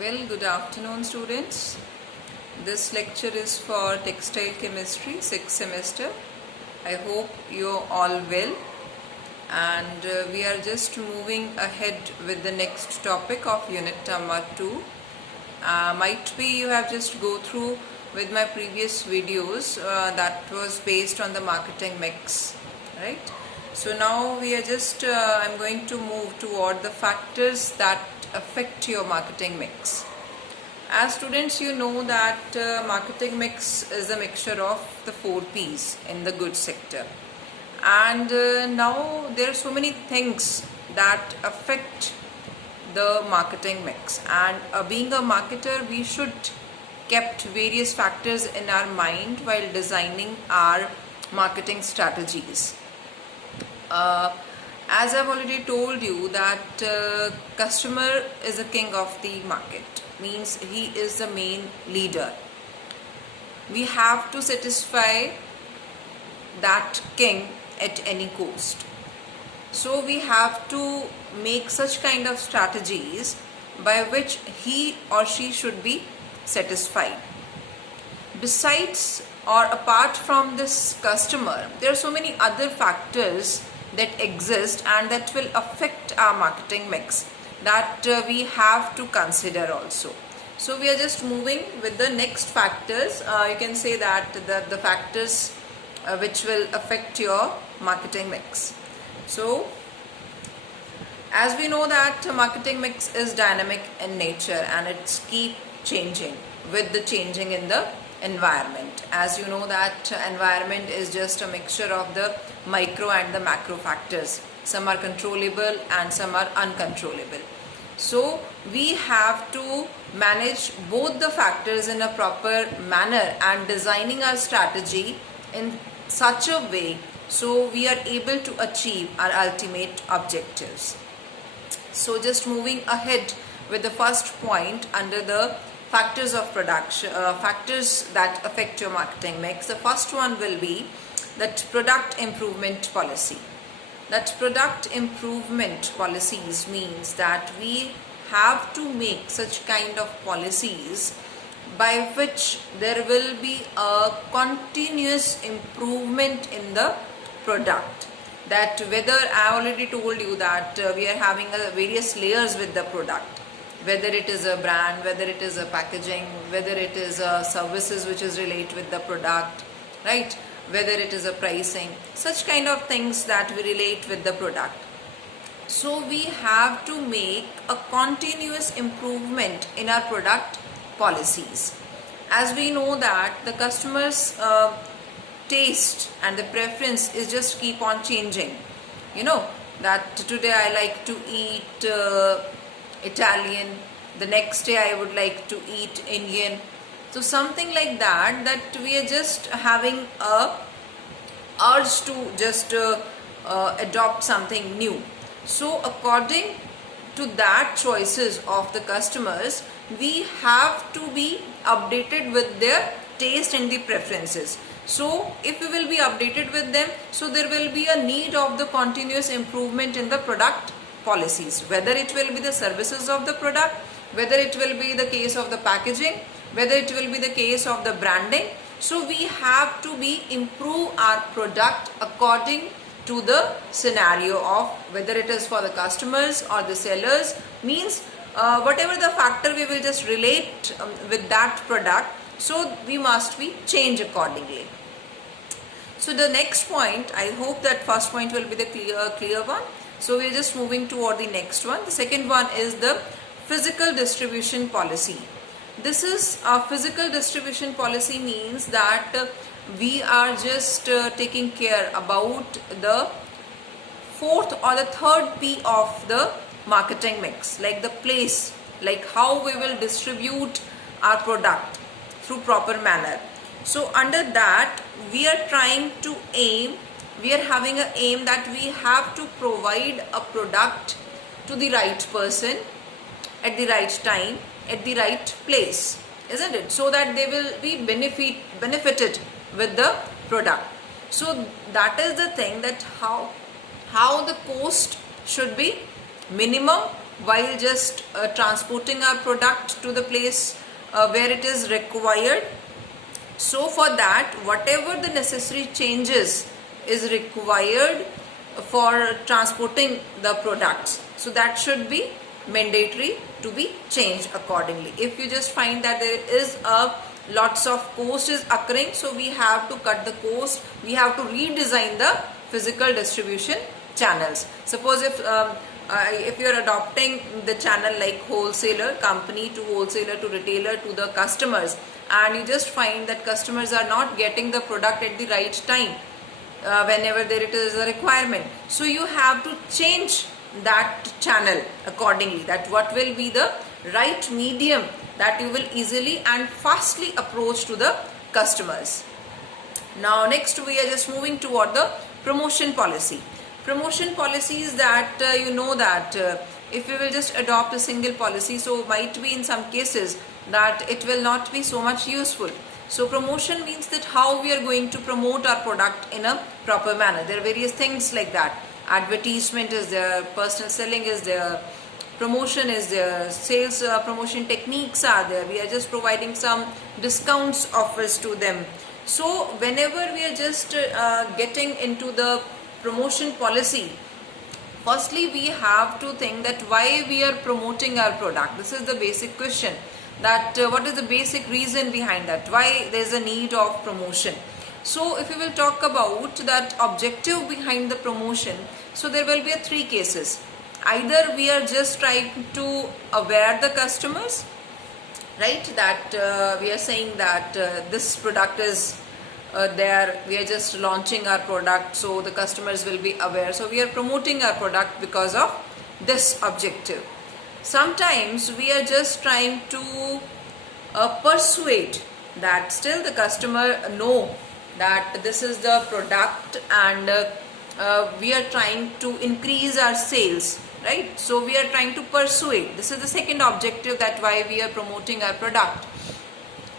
Well, good afternoon, students. This lecture is for textile chemistry, 6th semester. I hope you're all well, and we are just moving ahead with the next topic of unit number 2. Might be you have just go through with my previous videos that was based on the marketing mix, right? So now we are just I'm going to move toward the factors that affect your marketing mix. As students, you know that marketing mix is a mixture of the 4 P's in the goods sector, and now there are so many things that affect the marketing mix, and being a marketer, we should kept various factors in our mind while designing our marketing strategies. As I've already told you that customer is the king of the market, means he is the main leader. We have to satisfy that king at any cost. So we have to make such kind of strategies by which he or she should be satisfied. Besides or apart from this customer, there are so many other factors that exist and that will affect our marketing mix that we have to consider also. So we are just moving with the next factors. You can say that the factors which will affect your marketing mix. So as we know that marketing mix is dynamic in nature and it's keep changing with the changing in the environment. As you know that environment is just a mixture of the micro and the macro factors. Some are controllable and some are uncontrollable. So we have to manage both the factors in a proper manner and designing our strategy in such a way so we are able to achieve our ultimate objectives. So just moving ahead with the first point under the factors of production, factors that affect your marketing mix. The first one will be that product improvement policy. That product improvement policies means that we have to make such kind of policies by which there will be a continuous improvement in the product. That whether I already told you that we are having various layers with the product, whether it is a brand, whether it is a packaging, whether it is services which is related with the product, right? Whether it is a pricing, such kind of things that we relate with the product. So we have to make a continuous improvement in our product policies. As we know that the customers' taste and the preference is just keep on changing. You know that today I like to eat Italian, the next day I would like to eat Indian. So something like that, that we are just having a urge to just adopt something new. So according to that choices of the customers, we have to be updated with their taste and the preferences. So if we will be updated with them, so there will be a need of the continuous improvement in the product policies, whether it will be the services of the product, whether it will be the case of the packaging, whether it will be the case of the branding. So we have to improve our product according to the scenario of whether it is for the customers or the sellers, means whatever the factor we will just relate with that product, so we must be change accordingly. So the next point, I hope that first point will be the clear one. So we are just moving toward the next one. The second one is the physical distribution policy. This is a physical distribution policy means that we are just taking care about the fourth or the third P of the marketing mix, like the place, like how we will distribute our product through proper manner. So under that we are trying to aim, we are having an aim that we have to provide a product to the right person at the right time at the right place, isn't it? So that they will be benefited with the product. So that is the thing, that how the cost should be minimum while just transporting our product to the place where it is required. So for that, whatever the necessary changes is required for transporting the products, so that should be mandatory to be changed accordingly. If you just find that there is a lots of cost is occurring, so we have to cut the cost, we have to redesign the physical distribution channels. Suppose if you are adopting the channel like wholesaler, company to wholesaler to retailer to the customers, and you just find that customers are not getting the product at the right time whenever there it is a requirement, so you have to change that channel accordingly, that what will be the right medium that you will easily and fastly approach to the customers. Now next we are just moving toward the promotion policy. Promotion policy is that you know that if we will just adopt a single policy, so might be in some cases that it will not be so much useful. So promotion means that how we are going to promote our product in a proper manner. There are various things like that. Advertisement is there, personal selling is there, promotion is there, sales promotion techniques are there. We are just providing some discounts offers to them. So whenever we are just getting into the promotion policy, firstly we have to think that why we are promoting our product. This is the basic question, that what is the basic reason behind that, why there is a need of promotion. So if we will talk about that objective behind the promotion, so there will be three cases. Either we are just trying to aware the customers, right, that we are saying that this product is there, we are just launching our product, so the customers will be aware, so we are promoting our product because of this objective. Sometimes we are just trying to persuade that still the customer know that this is the product, and we are trying to increase our sales, right? So we are trying to persuade. This is the second objective, that why we are promoting our product.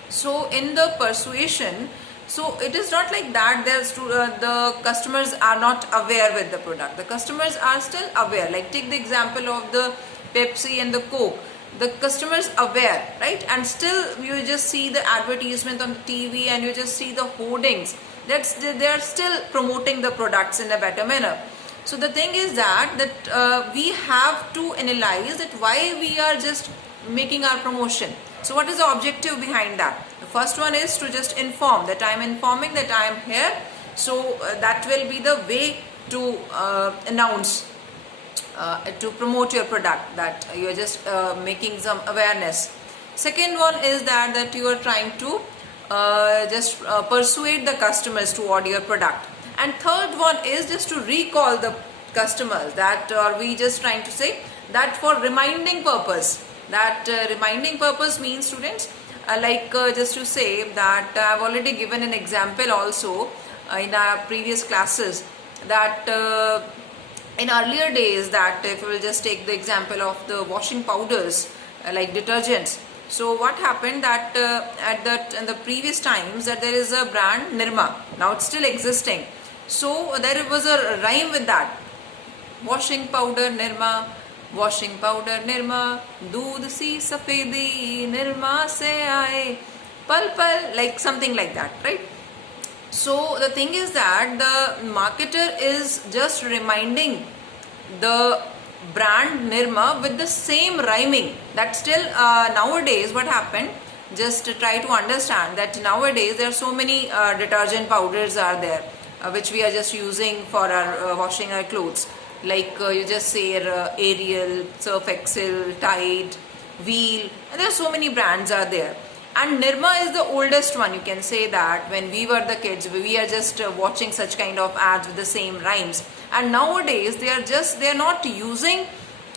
So in the persuasion, so it is not like that the customers are not aware with the product. The customers are still aware. Like take the example of the Pepsi and the Coke. The customers aware, right? And still you just see the advertisement on the TV and you just see the hoardings. They are still promoting the products in a better manner. So the thing is that we have to analyze that why we are just making our promotion. So what is the objective behind that? The first one is to just inform, that I am informing that I am here. So that will be the way to announce, to promote your product, that you are just making some awareness. Second one is that you are trying to just persuade the customers to order your product. And third one is just to recall the customers, that are we just trying to say that for reminding purpose. That reminding purpose means, students, just to say that I have already given an example also in our previous classes, that in earlier days, that if we will just take the example of the washing powders like detergents. So what happened that in the previous times, that there is a brand Nirma, now it's still existing. So there was a rhyme with that, washing powder Nirma, washing powder Nirma, doodh si safedi Nirma se aaye, pal pal, like something like that, right? So the thing is that the marketer is just reminding the brand Nirma with the same rhyming. That still nowadays what happened, just try to understand that nowadays there are so many detergent powders are there which we are just using for our washing our clothes. Like you just say Ariel, Surf Excel, Tide, Wheel, and there are so many brands are there. And Nirma is the oldest one. You can say that when we were the kids, we are just watching such kind of ads with the same rhymes. And nowadays they are not using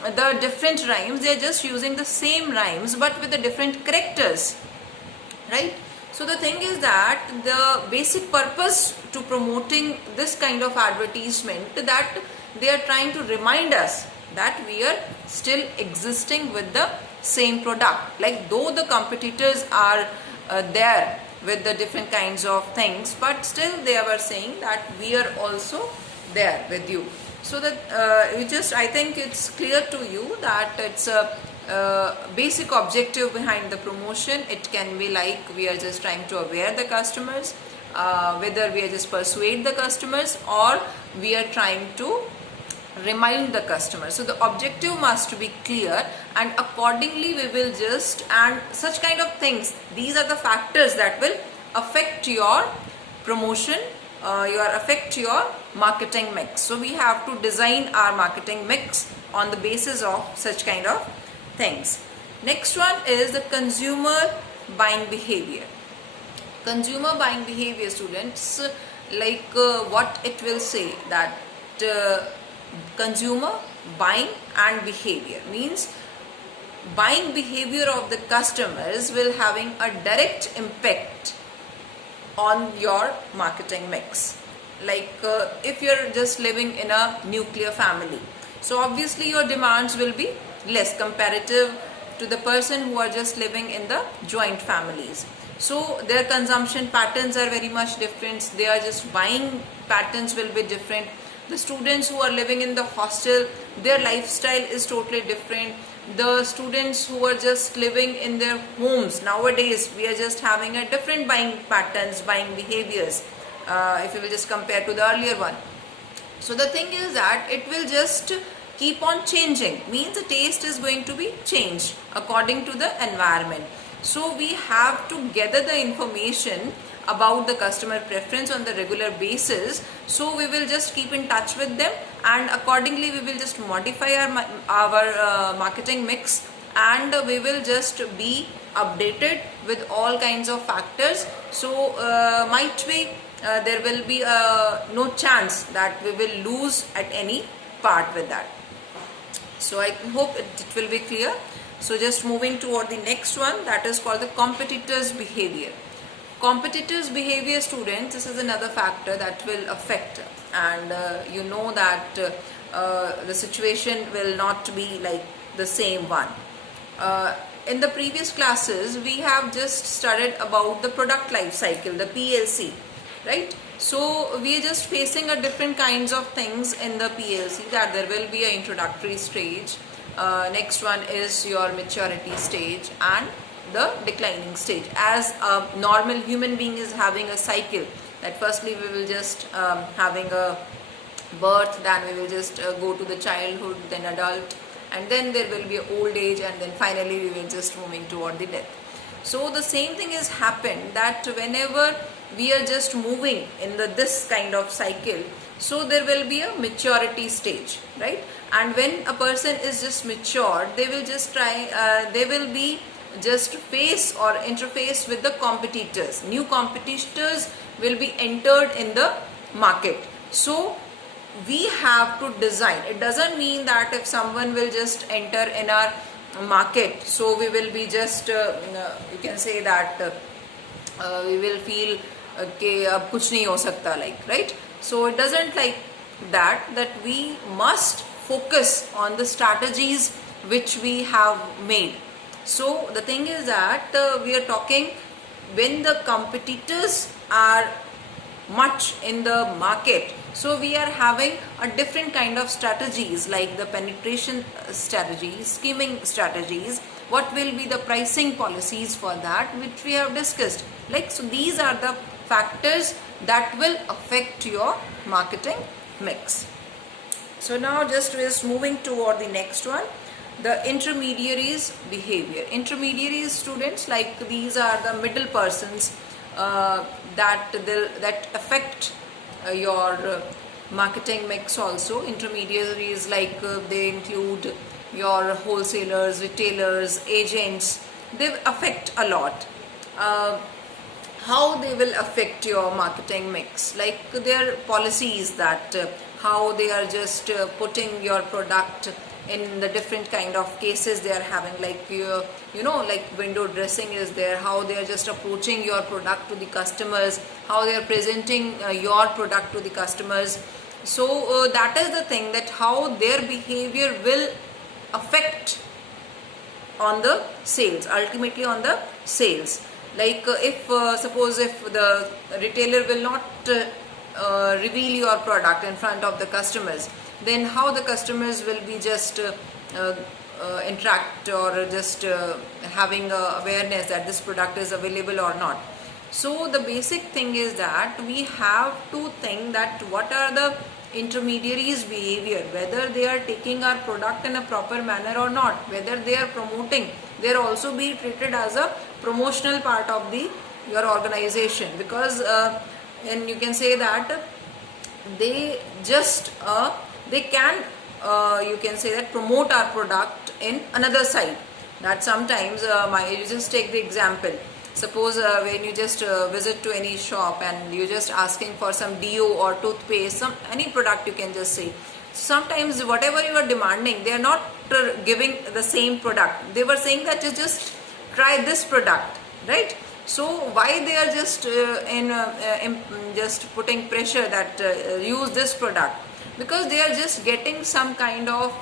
the different rhymes, they are just using the same rhymes but with the different characters, right? So the thing is that the basic purpose to promoting this kind of advertisement, that they are trying to remind us that we are still existing with the same product. Like though the competitors are there with the different kinds of things, but still they were saying that we are also there with you. So that I think it's clear to you that it's a basic objective behind the promotion. It can be like we are just trying to aware the customers, whether we are just persuade the customers or we are trying to remind the customer. So the objective must be clear, and accordingly we will just, and such kind of things, these are the factors that will affect your promotion, affect your marketing mix. So we have to design our marketing mix on the basis of such kind of things. Next one is the consumer buying behavior. Consumer buying behavior, students, like what it will say that consumer buying and behavior means buying behavior of the customers will having a direct impact on your marketing mix. Like if you're just living in a nuclear family, so obviously your demands will be less comparative to the person who are just living in the joint families. So their consumption patterns are very much different, their just buying patterns will be different. The students who are living in the hostel, their lifestyle is totally different. The students who are just living in their homes, nowadays we are just having a different buying patterns, buying behaviors, if you will just compare to the earlier one. So the thing is that it will just keep on changing, means the taste is going to be changed according to the environment. So we have to gather the information about the customer preference on the regular basis. So we will just keep in touch with them, and accordingly we will just modify our marketing mix, and we will just be updated with all kinds of factors. So might be there will be no chance that we will lose at any part with that. So I hope it will be clear. So just moving toward the next one, that is called the competitors' behavior. Competitors' behavior, students, this is another factor that will affect, and you know that the situation will not be like the same one. In the previous classes we have just studied about the product life cycle, the PLC, right? So we are just facing a different kinds of things in the PLC, that there will be an introductory stage, next one is your maturity stage, and the declining stage. As a normal human being is having a cycle, that firstly we will just having a birth, then we will just go to the childhood, then adult, and then there will be old age, and then finally we will just moving toward the death. So the same thing has happened, that whenever we are just moving in this kind of cycle, so there will be a maturity stage, right? And when a person is just matured, they will just they will be just face or interface with the competitors. New competitors will be entered in the market. So we have to design. It doesn't mean that if someone will just enter in our market, so we will be just you can say that we will feel कि अब कुछ नहीं हो सकता, like, right? So it doesn't like that we must focus on the strategies which we have made. So the thing is that we are talking when the competitors are much in the market, so we are having a different kind of strategies, like the penetration strategies, scheming strategies, what will be the pricing policies for that, which we have discussed. Like, so these are the factors that will affect your marketing mix. So now just moving toward the next one, the intermediaries behavior. Intermediaries, students, like these are the middle persons that affect your marketing mix also. Intermediaries, like they include your wholesalers, retailers, agents. They affect a lot. How they will affect your marketing mix, like their policies, that how they are just putting your product in the different kind of cases they are having, like you know, like window dressing is there, how they are just approaching your product to the customers, how they are presenting your product to the customers. So that is the thing, that how their behavior will affect on the sales, ultimately on the sales. Like if suppose if the retailer will not reveal your product in front of the customers, then how the customers will be just interact or just having awareness that this product is available or not. So the basic thing is that we have to think that what are the intermediaries behavior, whether they are taking our product in a proper manner or not, whether they are promoting, they are also be treated as a promotional part of the your organization, because and you can say that they just they can you can say that promote our product in another side. That sometimes you just take the example, suppose when you just visit to any shop and you're just asking for some deo or toothpaste, some any product you can just say, sometimes whatever you are demanding, they are not giving the same product. They were saying that you just try this product, right? So why they are just just putting pressure that use this product? Because they are just getting some kind of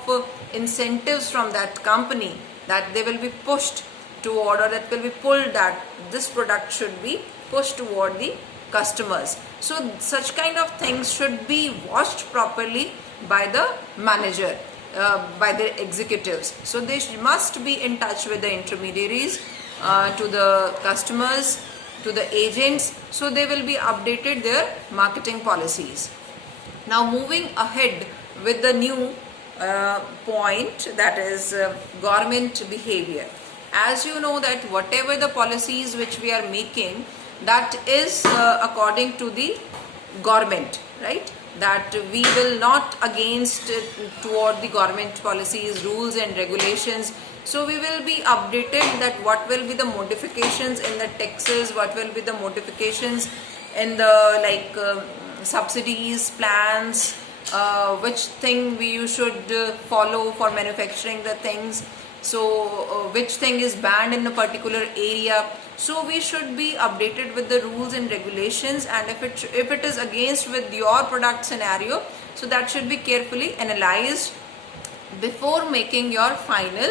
incentives from that company, that they will be pushed toward, or that will be pulled, that this product should be pushed toward the customers. So such kind of things should be watched properly by the manager, by the executives. So they must be in touch with the intermediaries, to the customers, to the agents, so they will be updated their marketing policies. Now moving ahead with the new point, that is government behavior. As you know that whatever the policies which we are making, that is according to the government, right? That we will not against toward the government policies, rules and regulations. So we will be updated that what will be the modifications in the taxes, what will be the modifications in the subsidies, plans, which thing you should follow for manufacturing the things. So which thing is banned in a particular area. So we should be updated with the rules and regulations, and if it is against with your product scenario, so that should be carefully analyzed before making your final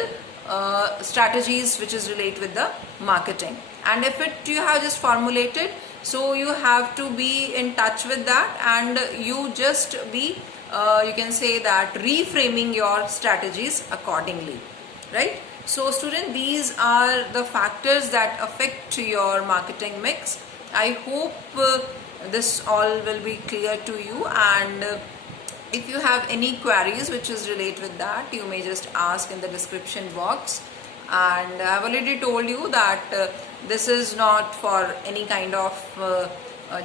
strategies which is related with the marketing. And if you have just formulated, so you have to be in touch with that, and you just be you can say that reframing your strategies accordingly, right? So student, these are the factors that affect your marketing mix. I hope this all will be clear to you, and if you have any queries which is related with that, you may just ask in the description box. And I have already told you that this is not for any kind of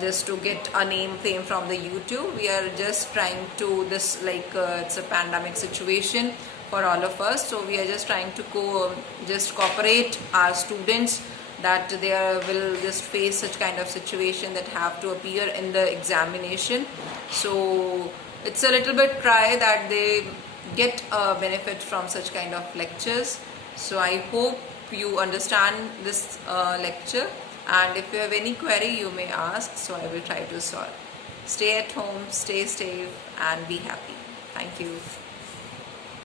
just to get a name fame from the YouTube. We are just trying to it's a pandemic situation for all of us, so we are just trying to cooperate our students, that they will just face such kind of situation that have to appear in the examination. So it's a little bit try that they get a benefit from such kind of lectures. So I hope you understand this lecture, and if you have any query you may ask, so I will try to solve. Stay at home, stay safe and be happy. Thank you.